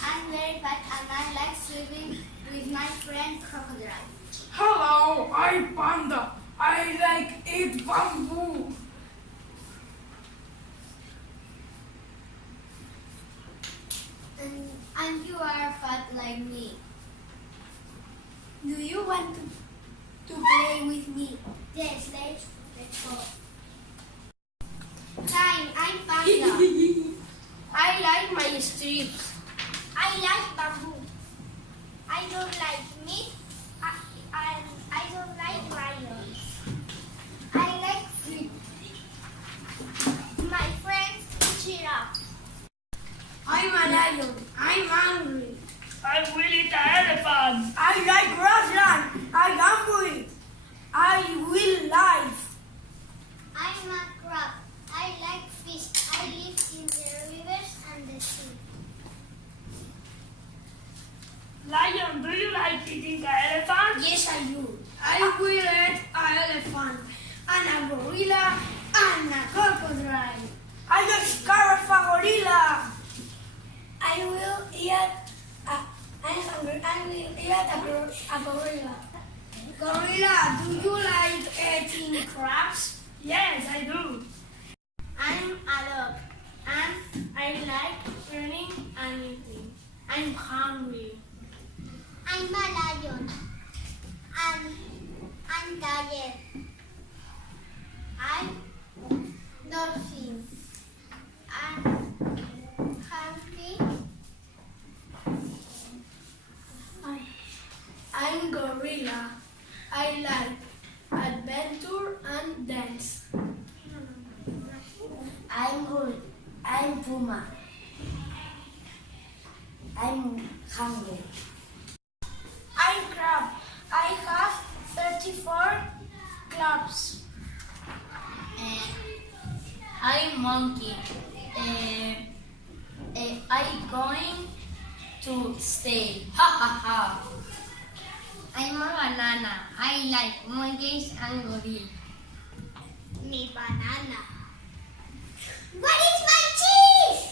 I'm very fat and I like swimming with my friend crocodile. Hello, I'm Panda. I like eat bamboo. And you are fat like me. Do you want to play with me? Yes, let's go. Hi, I'm Panda. I like my strips. I like bamboo. I don't like meat. I don't like lions. I like fruit. My friends eat giraffe. I'm a lion. I'm hungry. I will eat an elephant. I like grassland. I hungry. I will live. I'm a crab. I like fish. I live in the rivers and the sea. Lion, do you like eating an elephant? Yes, I do. I will eat an elephant, and a gorilla, and a crocodile. I get scared of a gorilla. I will eat I'm hungry. I will eat a gorilla. Gorilla, do you like eating crabs? Yes, I do. I'm a dog. And I like running and eating. I'm hungry. I'm a lion. And I'm tired. I'm dolphin. I'm hungry. I'm gorilla. I like adventure and dance. I'm good. I'm puma. I'm hungry. I'm crab. I have 34 clubs. I'm monkey. I'm going to stay. Ha ha ha. I'm a banana. I like monkeys and gorillas. Mi banana. What is my cheese?